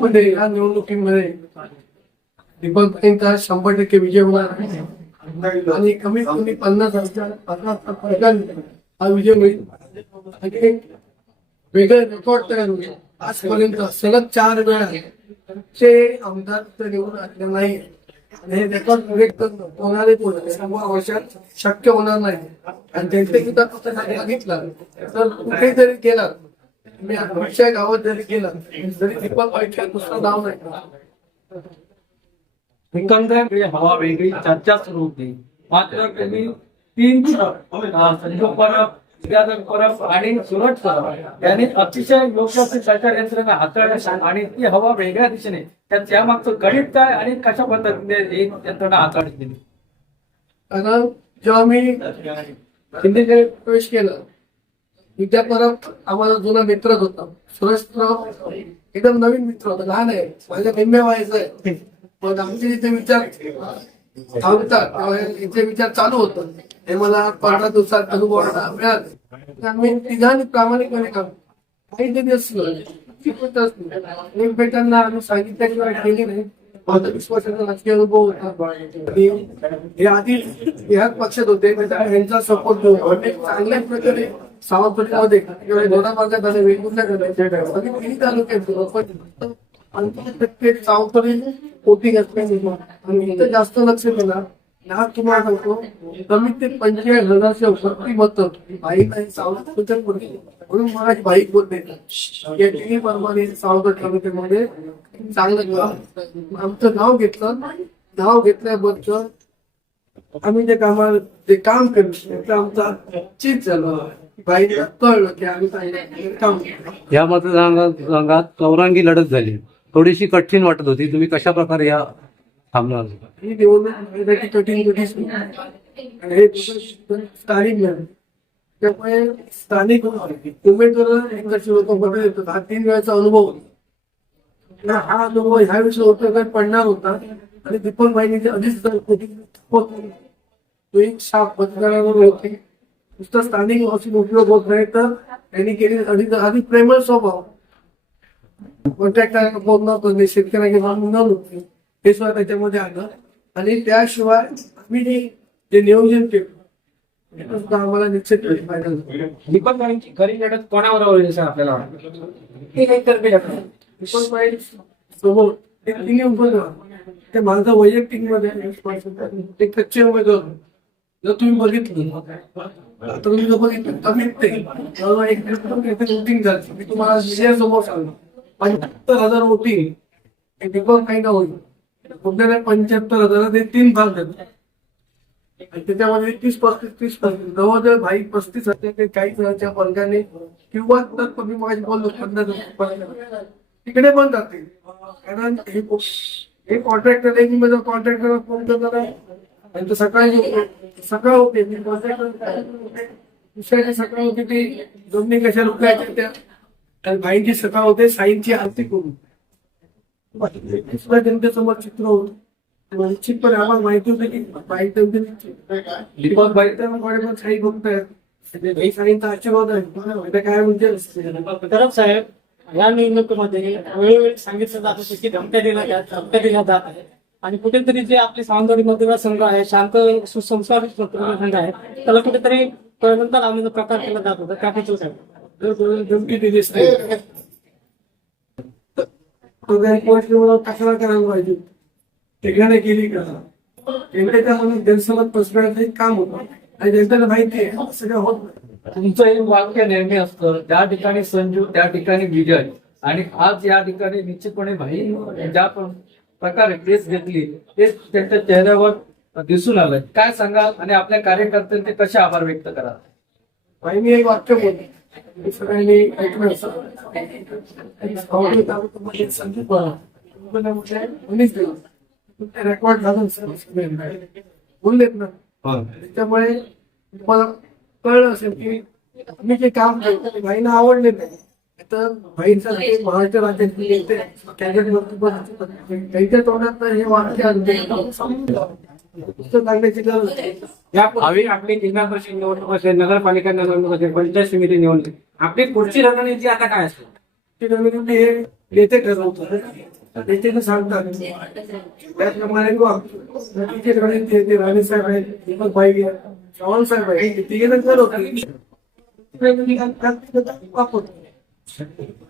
मध्ये या निवडणुकीमध्ये दीपक ताईंचा शंभर टक्के विजय होणार आहे. आणि कमीत कमी पन्नास हजार पन्नास हा विजय होईल. म्हणजे आणि रेकॉर्ड तयार होईल. आजपर्यंत सलग चार वेळा ते आमदार तर निवडून आले नाही आणि हे रेकॉर्ड ब्रेक होणारे कोण शंभर वर्षात शक्य होणार नाही. आणि त्यांचे सुद्धा सांगितलं तर कुठेतरी केला गेला. मी अक्षय गावात जरी गेला जरी दीपक वाईट दुसरं नाव नाही हवा वेगळी चर्चा सुरू होती. मात्र त्यांनी तीन संजोग परब विद्याधर परब आणि सुरत परब यांनी अतिशय योग्य अशी सरकार यंत्रणा हाताळल्या आणि ती हवा वेगळ्या दिशेने त्या यामागचं गणित काय आणि कशा पद्धतीने ही यंत्रणा हाताळली गेली? कारण जेव्हा मी हिंदीकडे प्रवेश केला विद्या परब आम्हाला जुना मित्रच होता. सुरेशराव एकदम नवीन मित्र होता लहान आहे. माझ्या निम्म्या व्हायचं आहे. पण आमचे इथे विचार थांबतात. इथे विचार चालू होतं. हे मला पंधरा दिवसात अनुभव मिळाले. आम्ही तिघांनी प्रामाणिकपणे काम काही तरी असलं एकमेकांना आम्ही सांगितल्याशिवाय केली नाही. माझा विश्वासाचा राजकीय अनुभव होता. हे आधी ह्याच पक्षात होते. म्हणजे त्याच्यामुळे यांचा सपोर्ट घेऊन चांगल्या प्रकारे सावंतवाडीमध्ये किंवा दोडा वेगवेगळ्या गटात आणि तिन्ही तालुक्यात पण पंचवीस टक्के आणि इथं जास्त लक्ष दिला ना तुम्हाला सांगतो कमीत ते पंचेचाळीस हजारशे वरती मत भाई नाही सावंतवाडीच्या म्हणून मला भाई बोलते या तिन्ही प्रमाणे तालुक्यामध्ये चांगलं आमचं नाव घेतलं. नाव घेतल्याबद्दल आम्ही जे कामाला जे काम केलं त्याचा आमचा चित झालं. बाई कळलं की आम्ही काही काम केलं या मतदारसंघात चौरंगी लढत झाली. थोडीशी कठीण वाटत होती. तुम्ही कशा प्रकारे या थांबणार? ही निवडणूक माझ्यासाठी कठीण कठीण आणि हे दुसरं स्थानिक नाही त्यामुळे स्थानिक उमेदवार एकदाची लोक येतात हा तीन वेळाचा अनुभव होता. हा अनुभव ह्या विषयी होता काय पडणार होता. आणि दीपक भाईने होत नाही. तो एक शाप मतदारावर होते. नुसतं स्थानिक असून उपयोग होत नाही तर त्यांनी केली अडीच आधी प्रेमळ स्वभाव. कॉन्ट्रॅक्टर बोलणं होतं शेतकऱ्याचे मागून न होते. हे सुद्धा त्याच्यामध्ये आलं. आणि त्याशिवाय आम्ही जे जे नियोजन केलं आम्हाला निश्चित. दीपक खरी लढत कोणावर आपल्याला? वाटतं काही तर्फे आहे. दीपक बाई समोर ते तिन्ही ते माझं वैयक्तिकमध्ये ते कच्चे उमेदवार जर तुम्ही बघितलं तुम्ही जर बघितलं कमीत ते एक वोटिंग झाली. मी तुम्हाला शेअर समोर सांगतो. पंच्याहत्तर हजार वोटिंग डिपॉल काही ना होईल कुठल्या पंच्याहत्तर हजार ते तीन भाग झाले आणि त्याच्यामध्ये तीस पस्तीस तीस पस्तीस जवळजवळ भाई पस्तीस हजार ते चाळीस हजारच्या वर्गाने किंवा तर तुम्ही माझी बोललो पन्नास तिकडे पण जातील कारण हे हे कॉन्ट्रॅक्टर एक माझा कॉन्ट्रॅक्टर फोन करणार आहे. आणि तो सकाळी सकाळ होते दुसऱ्याची सकाळ होती ती दोन्ही कशा रुपयाच्या त्या. आणि भाईंची सकाळ होते साईंची आरती करून. दुसऱ्या जनतेसमोर चित्र होतं. निश्चितपणे आम्हाला माहिती होतं की बाई दीपक बाई पण साई भक्त आहेत. भाई साईंचा आशीर्वाद आहे. काय म्हणजे तरफ साहेब या निवडणुकीमध्ये वेळोवेळी सांगितलं जात होतं की धमक्या दिल्या जात धमक्या दिल्या जात आहे आणि कुठेतरी जे आपले सावंतवाडी मतदारसंघ आहे शांत सुसंस्कारित मतदारसंघ आहे त्याला कुठेतरी नंतर आम्ही प्रकार केला जात होता त्याबद्दल करायला पाहिजे. ठिकाणी केली का? जनतेच्या मनात गैरसमज पसरवण्याचं एक काम होतं. आणि जनतेला माहिती आहे होत तुमचं एक वाक्य नेहमी असतं त्या ठिकाणी संजू त्या ठिकाणी विजय. आणि आज या ठिकाणी निश्चितपणे भाई ज्या प्रकारे केस घेतली. तेच त्यांच्या चेहऱ्यावर दिसून आलंय. काय सांगाल आणि आपल्या कार्यकर्त्यांचे कसे आभार व्यक्त कराल? भाई मी एक वाक्य बोलतो सगळ्यांनी ऐकलं. ते रेकॉर्ड झालं सर. बोललेत ना. त्याच्यामुळे मला कळलं असेल की आम्ही जे काम करतो ते भाईंना आवडले नाही. तर भाईंचा ते महाराष्ट्र राज्यातील नेते. त्यांच्या तोंडात हे वाक्य आलं. पुस्तक लागण्याची गरज. यापूर्वी आपली जिल्हा परिषद निवडणूक असेल नगरपालिका निवडणूक असेल पंचायत समिती निवडणूक आपली पुढची रणनीती आता काय असेल ते रणनीती हे नेते ठरवतात नेतेनं सांगतात त्याप्रमाणे तो वागतो. बाकीचे ते- ते राणे साहेब आहेत दीपक भाई चव्हाण साहेब आहेत तिघे नंतर होते वापरतो Sách.